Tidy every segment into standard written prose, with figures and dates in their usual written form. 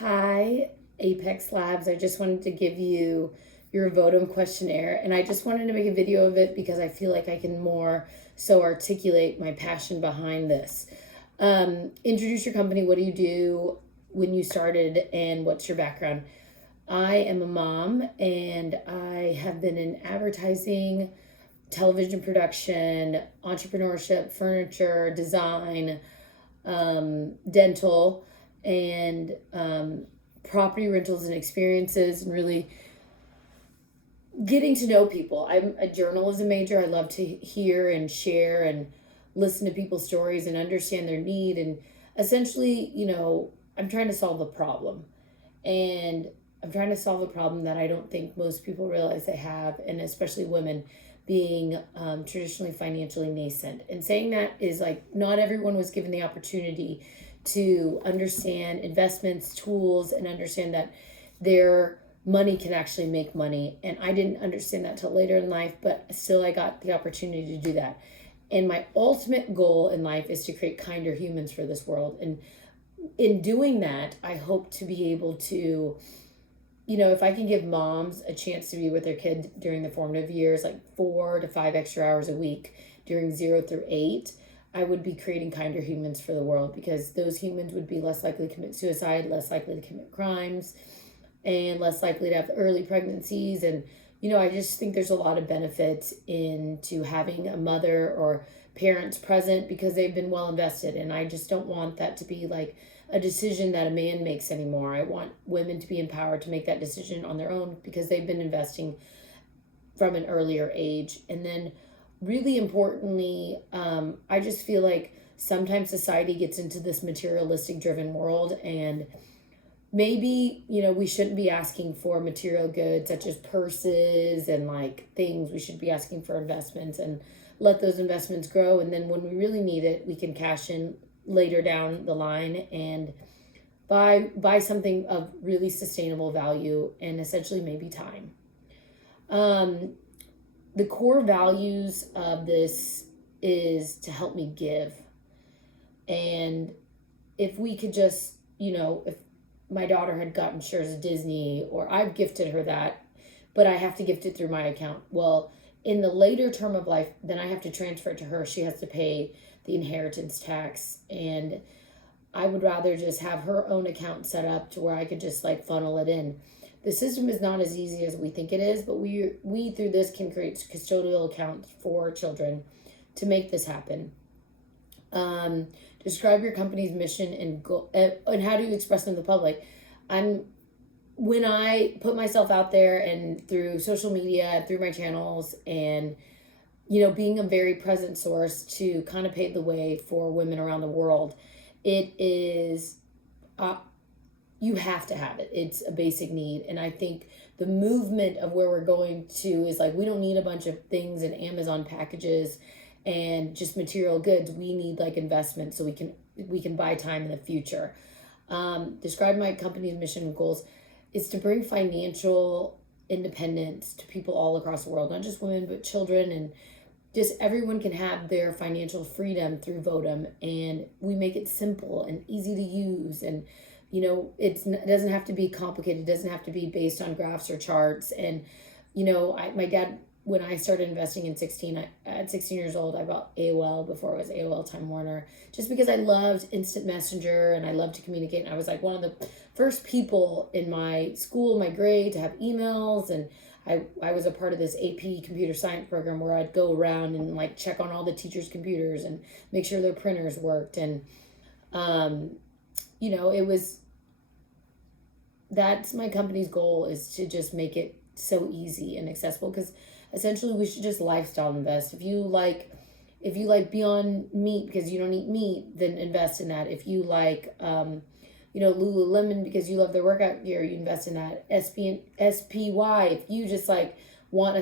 Hi, Apex Labs. I just wanted to give you your Votum questionnaire, and I just wanted to make a video of it because I feel like I can more so articulate my passion behind this. Introduce your company. What do you do when you started, and what's your background? I am a mom, and I have been in advertising, television production, entrepreneurship, furniture, design, dental, and property rentals and experiences, and really getting to know people. I'm a journalism major. I love to hear and share and listen to people's stories and understand their need. And essentially, I'm trying to solve a problem. And I'm trying to solve a problem that I don't think most people realize they have, and especially women being traditionally financially nascent. And saying that is like not everyone was given the opportunity to understand investments, tools, and understand that their money can actually make money. And I didn't understand that till later in life, but still I got the opportunity to do that. And my ultimate goal in life is to create kinder humans for this world. And in doing that, I hope to be able to, if I can give moms a chance to be with their kid during the formative years, like 4 to 5 extra hours a week during 0 through 8, I would be creating kinder humans for the world, because those humans would be less likely to commit suicide, less likely to commit crimes, and less likely to have early pregnancies. And, I just think there's a lot of benefits into having a mother or parents present because they've been well invested. And I just don't want that to be like a decision that a man makes anymore. I want women to be empowered to make that decision on their own because they've been investing from an earlier age. And then, really importantly, I just feel like sometimes society gets into this materialistic driven world, and maybe we shouldn't be asking for material goods such as purses and like things. We should be asking for investments and let those investments grow, and then when we really need it, we can cash in later down the line and buy something of really sustainable value, and essentially maybe time. The core values of this is to help me give. And if we could just, if my daughter had gotten shares of Disney, or I've gifted her that, but I have to gift it through my account. Well, in the later term of life, then I have to transfer it to her. She has to pay the inheritance tax. And I would rather just have her own account set up to where I could just like funnel it in. The system is not as easy as we think it is, but we through this can create custodial accounts for children to make this happen. Describe your company's mission and goal, and how do you express them to the public. When I put myself out there and through social media, through my channels, and being a very present source to kind of pave the way for women around the world, it is you have to have it. It's a basic need. And I think the movement of where we're going to is like, we don't need a bunch of things in Amazon packages and just material goods. We need like investment so we can buy time in the future. Describe my company's mission and goals. Is to bring financial independence to people all across the world, not just women, but children, and just everyone can have their financial freedom through Votum. And we make it simple and easy to use. And it doesn't have to be complicated. It doesn't have to be based on graphs or charts. And my dad, when I started investing at 16 years old, I bought AOL before it was AOL Time Warner, just because I loved instant messenger and I loved to communicate. And I was like one of the first people in my school, my grade, to have emails. And I was a part of this AP computer science program where I'd go around and like check on all the teachers' computers and make sure their printers worked. And it was, that's my company's goal, is to just make it so easy and accessible, because essentially we should just lifestyle invest. If you like Beyond Meat because you don't eat meat, then invest in that. If you like Lululemon because you love their workout gear, you invest in that. SPY, if you just like want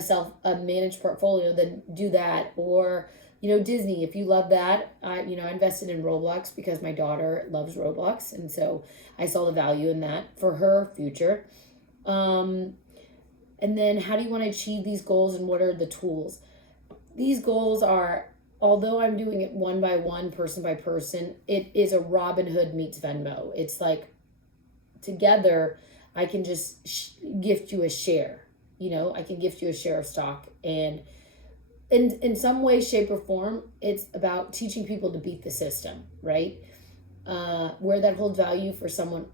a managed portfolio, then do that. Or Disney, if you love that. I invested in Roblox because my daughter loves Roblox, and so I saw the value in that for her future. And then, how do you want to achieve these goals, and what are the tools? These goals are, although I'm doing it one by one, person by person, it is a Robinhood meets Venmo. It's like together, I can just gift you a share. I can gift you a share of stock. And in some way, shape, or form, it's about teaching people to beat the system, right? Where that holds value for someone,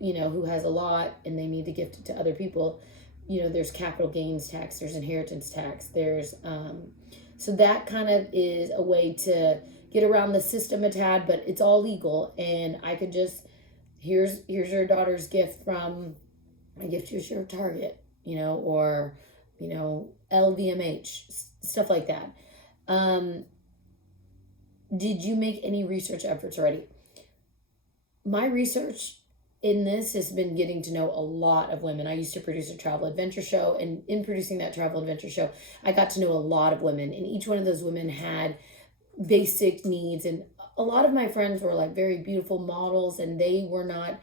who has a lot and they need to gift it to other people. There's capital gains tax, there's inheritance tax, there's so that kind of is a way to get around the system a tad, but it's all legal. And I could just, here's your daughter's gift from, I gift you a share of Target, or LVMH, stuff like that. Did you make any research efforts already? My research in this has been getting to know a lot of women. I used to produce a travel adventure show, and in producing that travel adventure show, I got to know a lot of women, and each one of those women had basic needs. And a lot of my friends were like very beautiful models, and they were not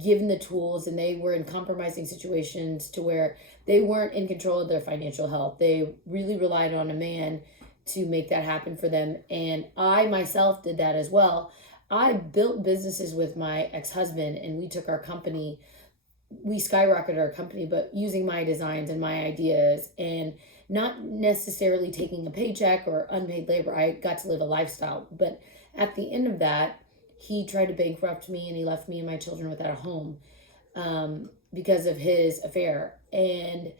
given the tools, and they were in compromising situations to where they weren't in control of their financial health. They really relied on a man to make that happen for them. And I myself did that as well. I built businesses with my ex-husband, and we took our company, we skyrocketed our company, but using my designs and my ideas, and not necessarily taking a paycheck or unpaid labor. I got to live a lifestyle. But at the end of that, he tried to bankrupt me, and he left me and my children without a home because of his affair. And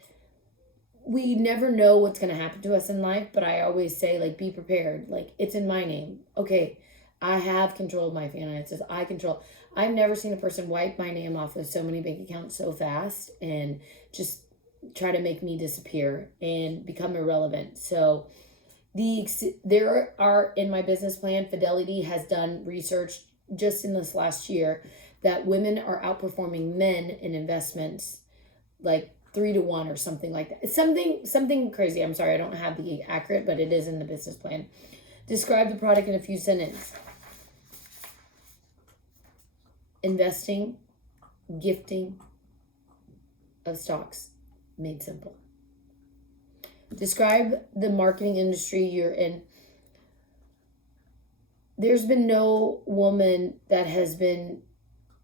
we never know what's going to happen to us in life, but I always say, like, be prepared. Like, it's in my name. Okay, I have control of my finances. I've never seen a person wipe my name off of so many bank accounts so fast and just try to make me disappear and become irrelevant. So there are, in my business plan, Fidelity has done research just in this last year that women are outperforming men in investments, like 3-1 or something like that. It's something crazy. I'm sorry, I don't have the accurate, but it is in the business plan. Describe the product in a few sentences. Investing, gifting of stocks, made simple. Describe the marketing industry you're in. There's been no woman that has been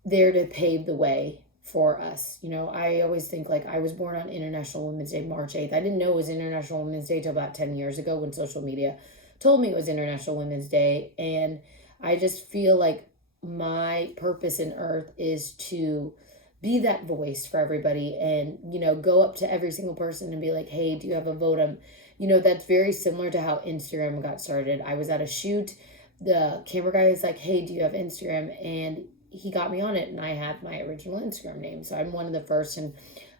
there to pave the way for us. I always think, like, I was born on International Women's Day, March 8th. I didn't know it was International Women's Day till about 10 years ago when social media told me it was International Women's Day. And I just feel like my purpose in earth is to be that voice for everybody, and go up to every single person and be like, hey, do you have a Votum? That's very similar to how Instagram got started. I was at a shoot, the camera guy is like, hey, do you have Instagram? And he got me on it, and I have my original Instagram name. So I'm one of the first, and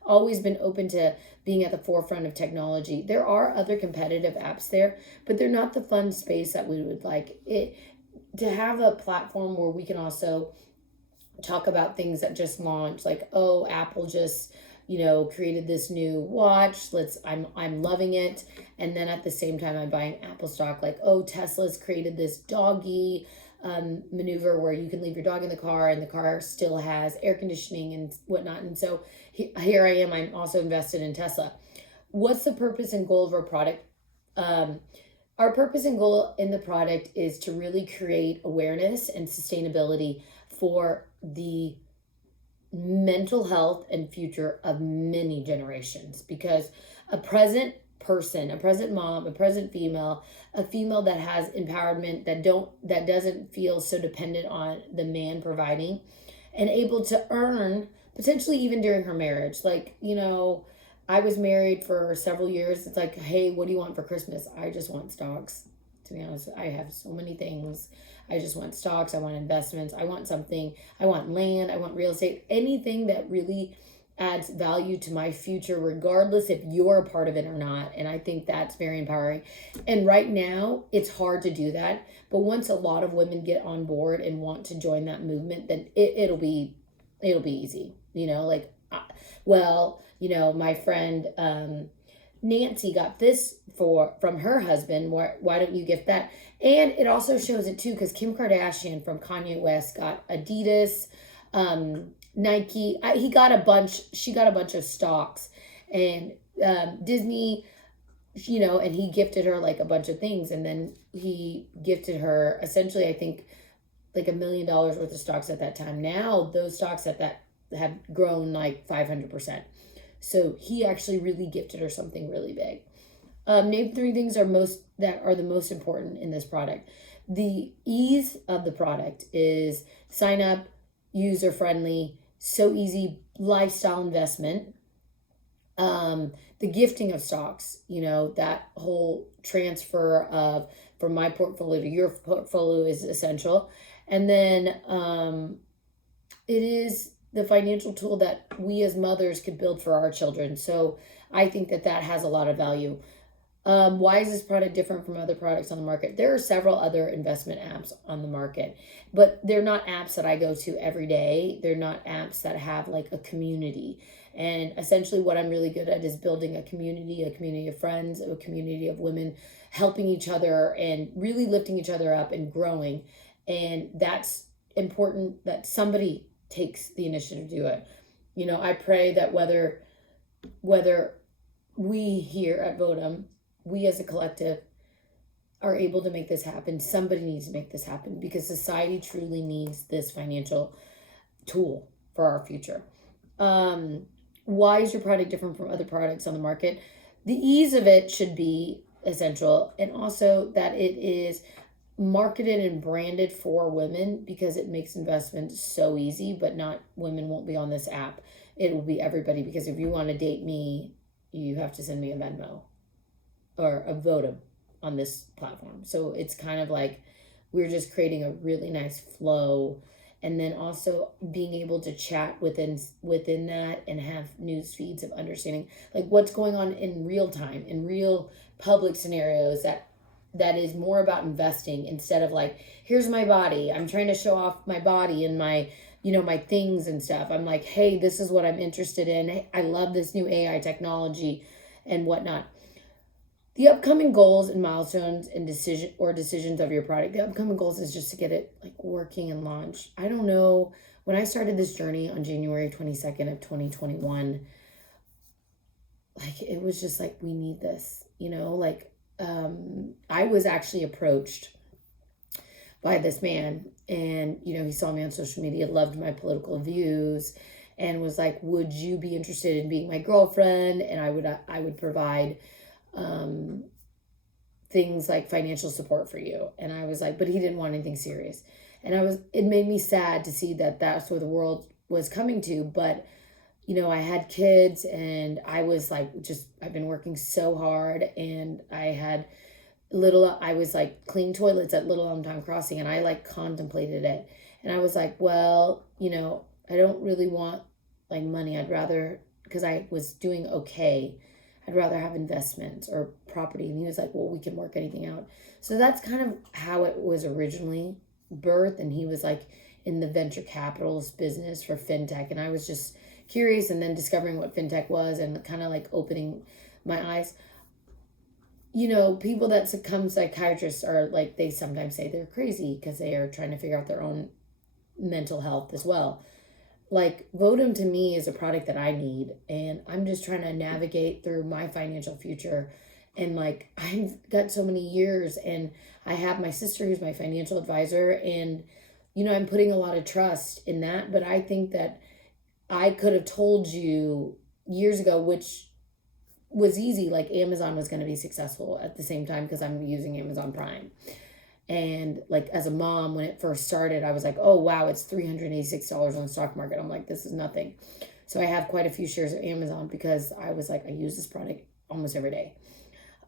always been open to being at the forefront of technology. There are other competitive apps there, but they're not the fun space that we would like it to have. A platform where we can also talk about things that just launched, like, oh, Apple just created this new watch, I'm loving it. And then at the same time, I'm buying Apple stock, like, oh, Tesla's created this doggy maneuver where you can leave your dog in the car and the car still has air conditioning and whatnot. And so here I am, I'm also invested in Tesla. What's the purpose and goal of our product? Our purpose and goal in the product is to really create awareness and sustainability for the mental health and future of many generations, because a present person, a present mom, a present female, a female that has empowerment, that doesn't feel so dependent on the man providing, and able to earn potentially even during her marriage. Like, I was married for several years. It's like, hey, what do you want for Christmas? I just want stocks. To be honest, I have so many things. I just want stocks. I want investments. I want something. I want land. I want real estate. Anything that really adds value to my future, regardless if you're a part of it or not. And I think that's very empowering. And right now, it's hard to do that. But once a lot of women get on board and want to join that movement, then it'll be easy. My friend Nancy got this from her husband. Why don't you gift that? And it also shows it too, because Kim Kardashian from Kanye West got Adidas, Nike. She got a bunch of stocks, and Disney, and he gifted her like a bunch of things. And then he gifted her essentially, I think, like $1 million worth of stocks at that time. Now those stocks at that have grown like 500%. So he actually really gifted her something really big. Name three things that are the most important in this product. The ease of the product is sign up, user friendly, so easy, lifestyle investment. The gifting of stocks, that whole transfer of from my portfolio to your portfolio is essential. And then it is the financial tool that we as mothers could build for our children. So I think that has a lot of value. Why is this product different from other products on the market? There are several other investment apps on the market, but they're not apps that I go to every day. They're not apps that have like a community. And essentially what I'm really good at is building a community of friends, a community of women helping each other and really lifting each other up and growing. And that's important that somebody takes the initiative to do it. I pray that whether we here at Votum, we as a collective are able to make this happen. Somebody needs to make this happen because society truly needs this financial tool for our future. Why is your product different from other products on the market? The ease of it should be essential, and also that it is marketed and branded for women because it makes investment so easy, but not women won't be on this app. It will be everybody, because if you want to date me, you have to send me a Venmo or a Votum on this platform. So it's kind of like we're just creating a really nice flow, and then also being able to chat within that and have news feeds of understanding like what's going on in real time, in real public scenarios, that is more about investing instead of like, here's my body, I'm trying to show off my body and my my things and stuff. I'm like, hey, this is what I'm interested in. Hey, I love this new AI technology and whatnot. The upcoming goals and milestones and decisions of your product. The upcoming goals is just to get it like working and launched. I don't know. When I started this journey on January 22nd of 2021, like it was just like, we need this, I was actually approached by this man, and he saw me on social media, loved my political views, and was like, would you be interested in being my girlfriend? And I would provide things like financial support for you. And I was like, but he didn't want anything serious. And it made me sad to see that that's where the world was coming to. But, I had kids, and I was like, I've been working so hard, and I was like cleaning toilets at Little Elm Town Crossing, and I like contemplated it. And I was like, well, I don't really want like money. I'd rather, because I was doing okay, I'd rather have investments or property. And he was like, well, we can work anything out. So that's kind of how it was originally birthed. And he was like in the venture capitalist business for fintech. And I was just curious, and then discovering what fintech was and kind of like opening my eyes. People that become psychiatrists are like, they sometimes say they're crazy because they are trying to figure out their own mental health as well. Like Votum to me is a product that I need, and I'm just trying to navigate through my financial future. And like, I've got so many years, and I have my sister who's my financial advisor, and I'm putting a lot of trust in that. But I think that I could have told you years ago, which was easy, like Amazon was going to be successful at the same time because I'm using Amazon Prime. And like as a mom, when it first started, I was like, oh wow, it's $386 on the stock market. I'm like, this is nothing. So I have quite a few shares of Amazon because I was like, I use this product almost every day.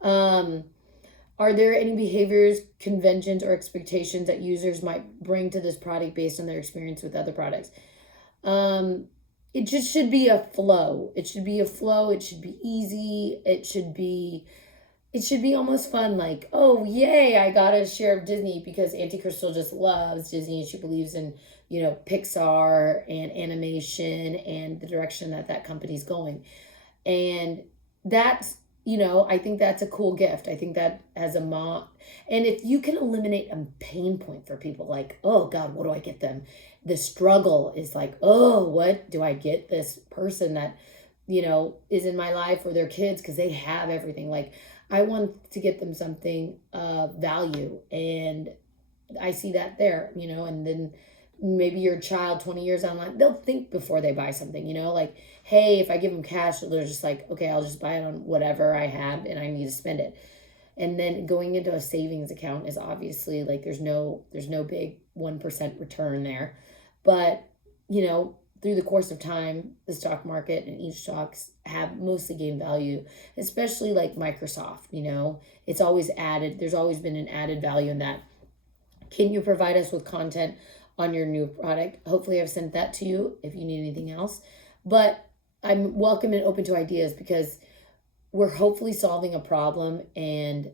Are there any behaviors, conventions, or expectations that users might bring to this product based on their experience with other products? It just should be a flow. It should be a flow. It should be easy. It should be almost fun. Like, oh, yay, I got a share of Disney because Auntie Crystal just loves Disney, and she believes in, Pixar and animation and the direction that company's going. And that's, I think that's a cool gift. I think that as a mom, and if you can eliminate a pain point for people, like, oh God, what do I get them? The struggle is like, oh, what do I get this person that, is in my life, or their kids, because they have everything. Like, I want to get them something of value, and I see that there, and then, maybe your child 20 years online, they'll think before they buy something, like, hey, if I give them cash, they're just like, okay, I'll just buy it on whatever I have and I need to spend it. And then going into a savings account is obviously like there's no big 1% return there. But, through the course of time, the stock market and each stocks have mostly gained value, especially like Microsoft, it's always added, there's always been an added value in that. Can you provide us with content on your new product? Hopefully I've sent that to you if you need anything else. But I'm welcome and open to ideas because we're hopefully solving a problem and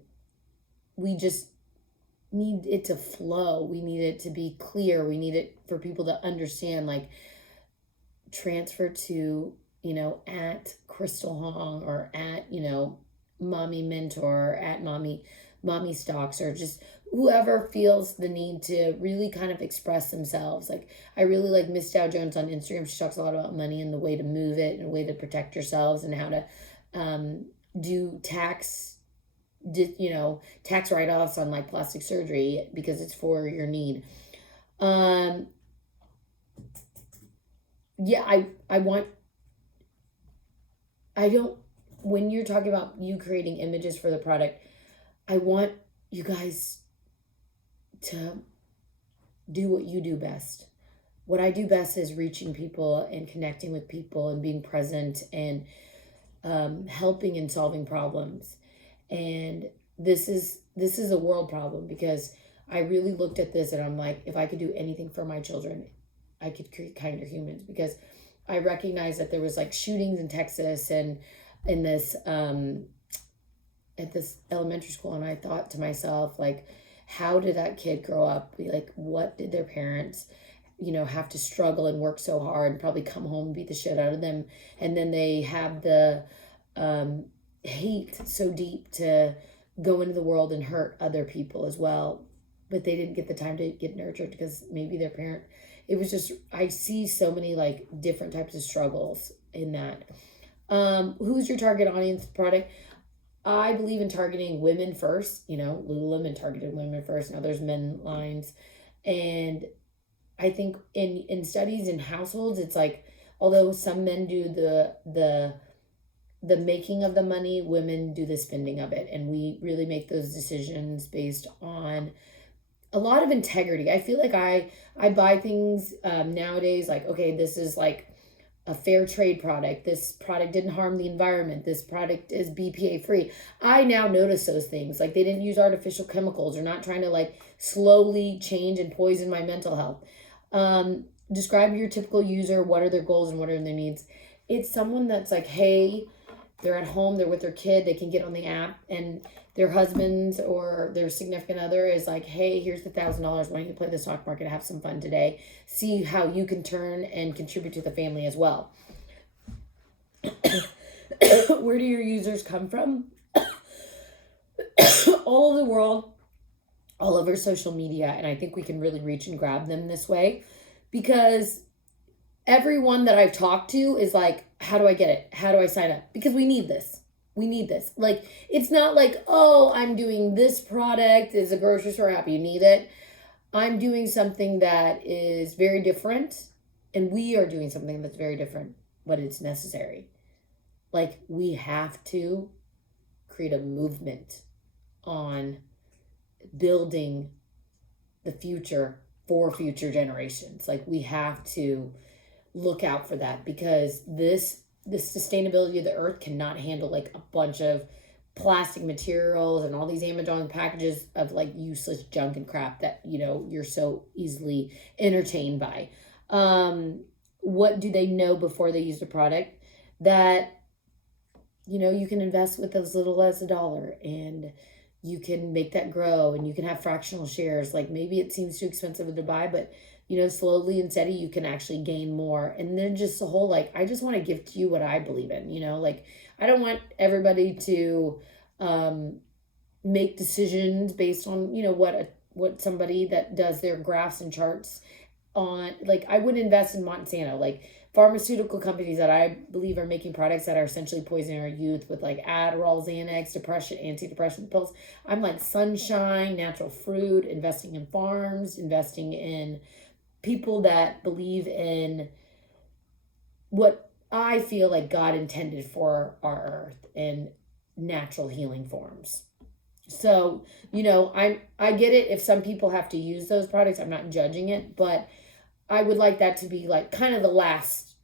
we just need it to flow. We need it to be clear. We need it for people to understand, like transfer to, at Crystal Hong or at, Mommy Mentor, or at Mommy Stocks, or just whoever feels the need to really kind of express themselves. Like I really like Miss Dow Jones on Instagram. She talks a lot about money and the way to move it and a way to protect yourselves and how to do tax write-offs on like plastic surgery because it's for your need. When you're talking about you creating images for the product, I want you guys to do what you do best. What I do best is reaching people and connecting with people and being present and helping and solving problems. And this is a world problem because I really looked at this and I'm like, if I could do anything for my children, I could create kinder humans, because I recognized that there was like shootings in Texas and in this at this elementary school, and I thought to myself, like, how did that kid grow up? Like, what did their parents have to struggle and work so hard and probably come home and beat the shit out of them, and then they have the hate so deep to go into the world and hurt other people as well, but they didn't get the time to get nurtured because maybe their parent. It was just, I see so many like different types of struggles in that. Who's your target audience product? I believe in targeting women first. Lululemon targeted women first. Now there's men lines. And I think in studies in households, it's like, although some men do the making of the money, women do the spending of it. And we really make those decisions based on a lot of integrity. I feel like I buy things nowadays like, okay, this is like a fair trade product. This product didn't harm the environment. This product is BPA free. I now notice those things. Like they didn't use artificial chemicals. They're not trying to like slowly change and poison my mental health. Describe your typical user. What are their goals and what are their needs? It's someone that's like, hey, they're at home, they're with their kid, they can get on the app, and their husbands or their significant other is like, hey, here's the $1,000. Why don't you play the stock market, have some fun today, see how you can turn and contribute to the family as well. Where do your users come from? All over the world, all over social media, and I think we can really reach and grab them this way, because everyone that I've talked to is like, how do I get it? How do I sign up? Because we need this. We need this. Like, it's not like, oh, I'm doing this product. Is a grocery store app? You need it. I'm doing something that is very different, and we are doing something that's very different, but it's necessary. Like, we have to create a movement on building the future for future generations. Like, we have to look out for that, because the sustainability of the earth cannot handle like a bunch of plastic materials and all these Amazon packages of like useless junk and crap that you're so easily entertained by. What do they know before they use the product? That you can invest with as little as $1 and you can make that grow, and you can have fractional shares. Like, maybe it seems too expensive to buy, but slowly and steady, you can actually gain more. And then just the whole, like, I just want to give to you what I believe in, like, I don't want everybody to make decisions based on, what somebody that does their graphs and charts on, like, I wouldn't invest in Monsanto, like pharmaceutical companies that I believe are making products that are essentially poisoning our youth with like Adderall, Xanax, depression, antidepressant pills. I'm like sunshine, natural fruit, investing in farms, investing in people that believe in what I feel like God intended for our earth and natural healing forms. So, I get it if some people have to use those products. I'm not judging it, but I would like that to be like kind of the last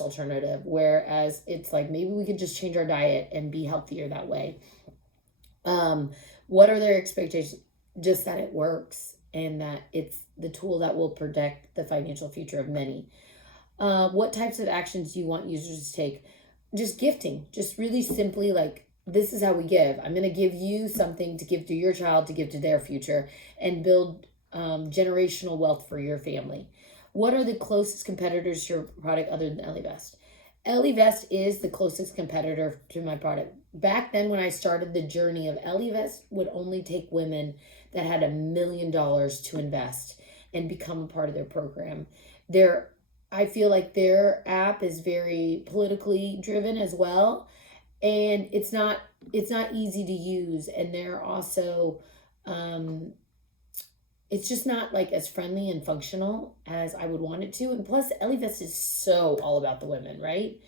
alternative, whereas it's like maybe we could just change our diet and be healthier that way. Um, what are their expectations? Just that it works and that it's the tool that will protect the financial future of many. What types of actions do you want users to take? Just gifting, just really simply like, this is how we give. I'm going to give you something to give to your child, to give to their future, and build generational wealth for your family. What are the closest competitors to your product other than Ellevest? Ellevest is the closest competitor to my product. Back then, when I started the journey of Ellevest, would only take women that had $1 million to invest and become a part of their program. I feel like their app is very politically driven as well, and it's not easy to use, and they're also um, it's just not like as friendly and functional as I would want it to. And plus, Ellevest is so all about the women, right?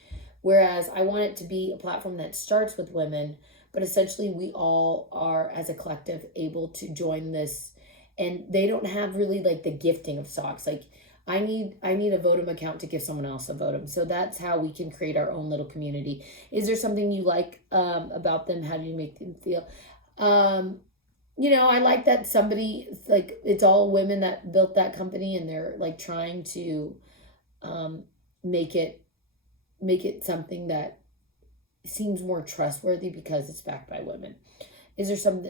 Whereas I want it to be a platform that starts with women, but essentially we all are, as a collective, able to join this. And they don't have really like the gifting of socks. Like I need a Votum account to give someone else a Votum. So that's how we can create our own little community. Is there something you like about them? How do you make them feel? Um, I like that somebody, like, it's all women that built that company, and they're like trying to um, make it something that seems more trustworthy because it's backed by women. Is there some,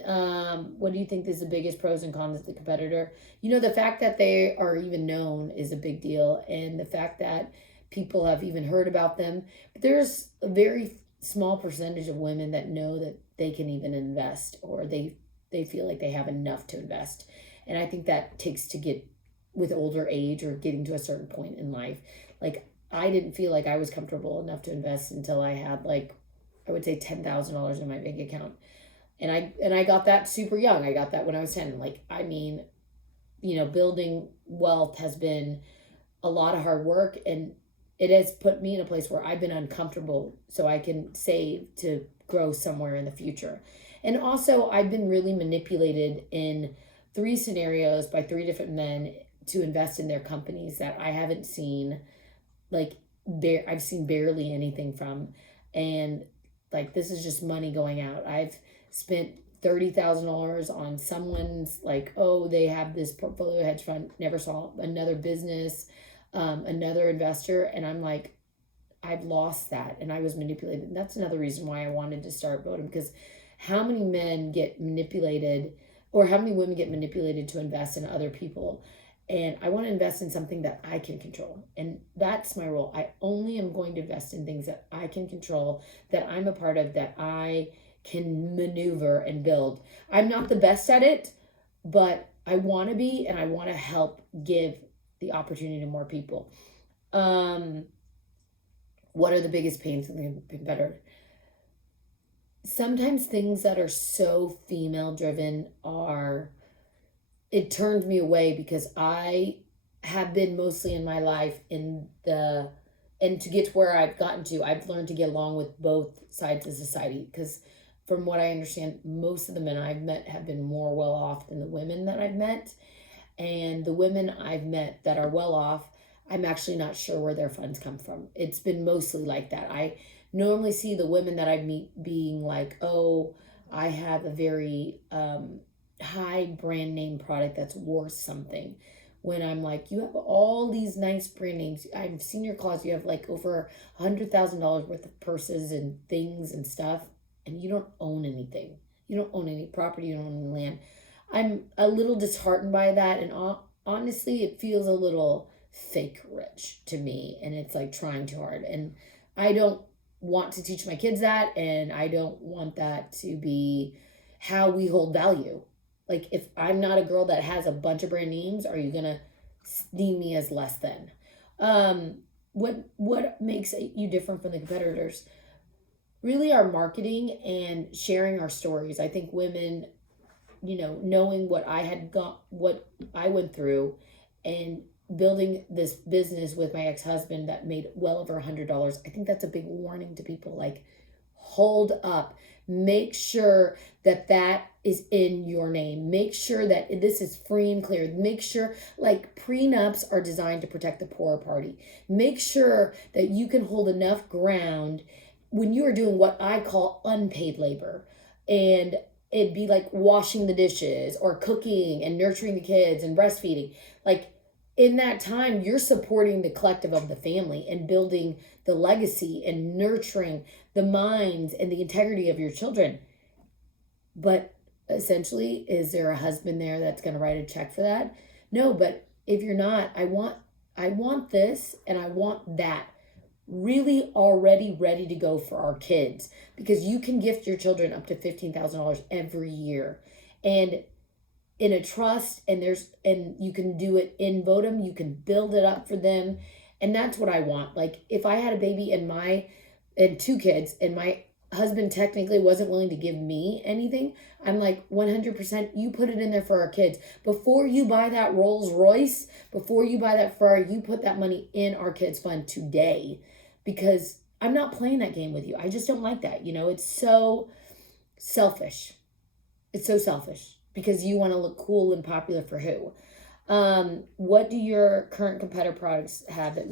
what do you think is the biggest pros and cons of the competitor? The fact that they are even known is a big deal, and the fact that people have even heard about them. But there's a very small percentage of women that know that they can even invest, or they feel like they have enough to invest. And I think that takes to get with older age or getting to a certain point in life. Like, I didn't feel like I was comfortable enough to invest until I had, like, I would say $10,000 in my bank account. And I got that super young. I got that when I was 10. Like, I mean, building wealth has been a lot of hard work, and it has put me in a place where I've been uncomfortable so I can save to grow somewhere in the future. And also, I've been really manipulated in 3 scenarios by 3 different men to invest in their companies that I haven't seen, like, I've seen barely anything from. And like, this is just money going out. I've spent $30,000 on someone's, like, oh, they have this portfolio hedge fund, never saw another business, another investor, and I'm like, I've lost that, and I was manipulated. And that's another reason why I wanted to start Votum, because how many men get manipulated, or how many women get manipulated to invest in other people? And I want to invest in something that I can control. And that's my role. I only am going to invest in things that I can control, that I'm a part of, that I can maneuver and build. I'm not the best at it, but I want to be, and I want to help give the opportunity to more people. What are the biggest pains in the competitor? Sometimes things that are so female driven it turned me away, because I have been mostly in my life and to get to where I've gotten to, I've learned to get along with both sides of society, because from what I understand, most of the men I've met have been more well off than the women that I've met. And the women I've met that are well off, I'm actually not sure where their funds come from. It's been mostly like that. I normally see the women that I meet being like, oh, I have a very high brand name product that's worth something. When I'm like, you have all these nice brand names. I've seen your closet. You have like over $100,000 worth of purses and things and stuff, and you don't own anything. You don't own any property. You don't own any land. I'm a little disheartened by that, and honestly, it feels a little fake rich to me, and it's like trying too hard. And I don't want to teach my kids that, and I don't want that to be how we hold value. Like, if I'm not a girl that has a bunch of brand names, are you gonna deem me as less than? What makes you different from the competitors? Really, our marketing and sharing our stories. I think women, knowing what I had got, what I went through, and building this business with my ex-husband that made well over $100. I think that's a big warning to people, like, hold up, make sure that that is in your name, make sure that this is free and clear, make sure, like, prenups are designed to protect the poor party, make sure that you can hold enough ground when you are doing what I call unpaid labor, and it'd be like washing the dishes or cooking and nurturing the kids and breastfeeding. Like, in that time, you're supporting the collective of the family and building the legacy and nurturing the minds and the integrity of your children. But essentially, is there a husband there that's going to write a check for that? No, but if you're not, I want this and I want that really already ready to go for our kids, because you can gift your children up to $15,000 every year, and in a trust, and you can do it in Votum, you can build it up for them. And that's what I want. Like, if I had a baby and two kids, and my husband technically wasn't willing to give me anything, I'm like, 100%, you put it in there for our kids. Before you buy that Rolls Royce, before you buy that Ferrari, you put that money in our kids fund today, because I'm not playing that game with you. I just don't like that. It's so selfish. It's so selfish, because you want to look cool and popular for who? What do your current competitor products have that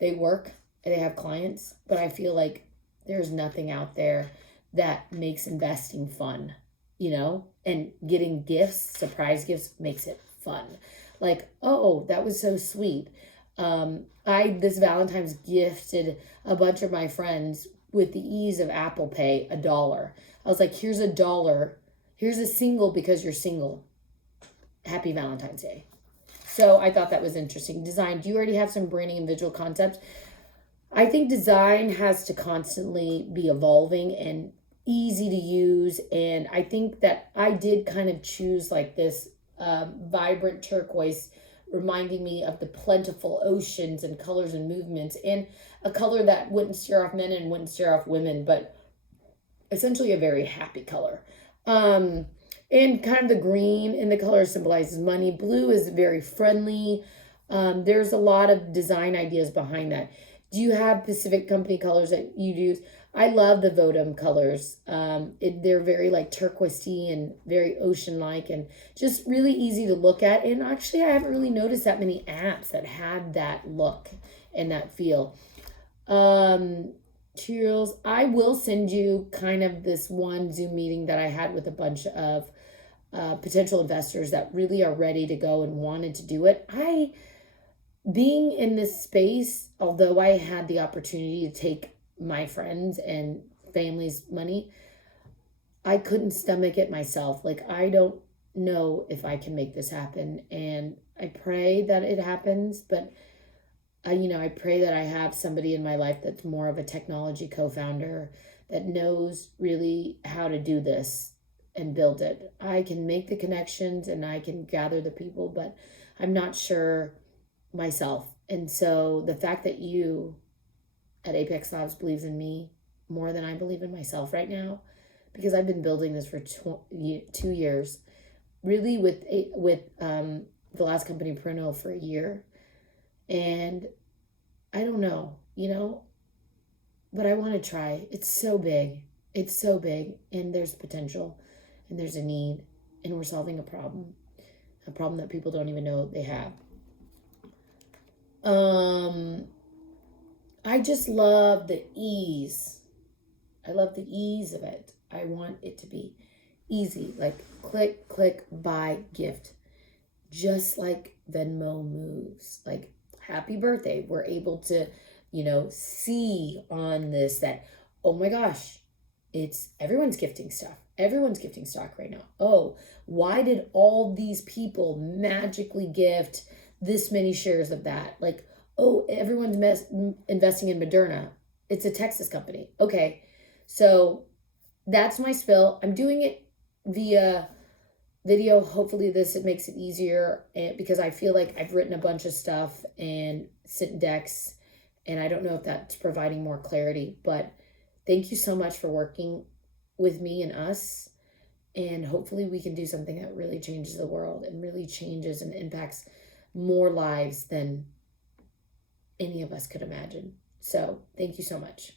they work and they have clients? But I feel like there's nothing out there that makes investing fun, and getting gifts, surprise gifts, makes it fun. Like, oh, that was so sweet. I this Valentine's gifted a bunch of my friends with the ease of Apple Pay $1. I was like, here's $1. Here's a single because you're single. Happy Valentine's Day. So I thought that was interesting. Design, do you already have some branding and visual concepts? I think design has to constantly be evolving and easy to use. And I think that I did kind of choose like this vibrant turquoise, reminding me of the plentiful oceans and colors and movements, and a color that wouldn't scare off men and wouldn't scare off women, but essentially a very happy color. And kind of the green in the color symbolizes money. Blue is very friendly. There's a lot of design ideas behind that. Do you have Pacific Company colors that you use? I love the Votum colors. They're very like turquoisey and very ocean-like, and just really easy to look at. And actually, I haven't really noticed that many apps that have that look and that feel. Materials, I will send you kind of this one Zoom meeting that I had with a bunch of potential investors that really are ready to go and wanted to do it. Being in this space, although I had the opportunity to take my friends and family's money, I couldn't stomach it myself. Like, I don't know if I can make this happen, and I pray that it happens, but I pray that I have somebody in my life that's more of a technology co-founder that knows really how to do this and build it. I can make the connections and I can gather the people, but I'm not sure myself. And so the fact that you at Apex Labs believes in me more than I believe in myself right now, because I've been building this for 2 years, really with the last company, Pruno, for a year. And I don't know, but I want to try. It's so big. And there's potential, and there's a need, and we're solving a problem that people don't even know they have. I just love the ease. I love the ease of it. I want it to be easy, like click, buy, gift. Just like Venmo moves, like happy birthday. We're able to, see on this that, oh my gosh, everyone's gifting stuff. Everyone's gifting stock right now. Oh, why did all these people magically gift this many shares of that? Like, oh, everyone's investing in Moderna. It's a Texas company. Okay, so that's my spill. I'm doing it via video. Hopefully it makes it easier, because I feel like I've written a bunch of stuff and sent decks, and I don't know if that's providing more clarity, but thank you so much for working with me and us, and hopefully we can do something that really changes the world and really changes and impacts more lives than any of us could imagine. So thank you so much.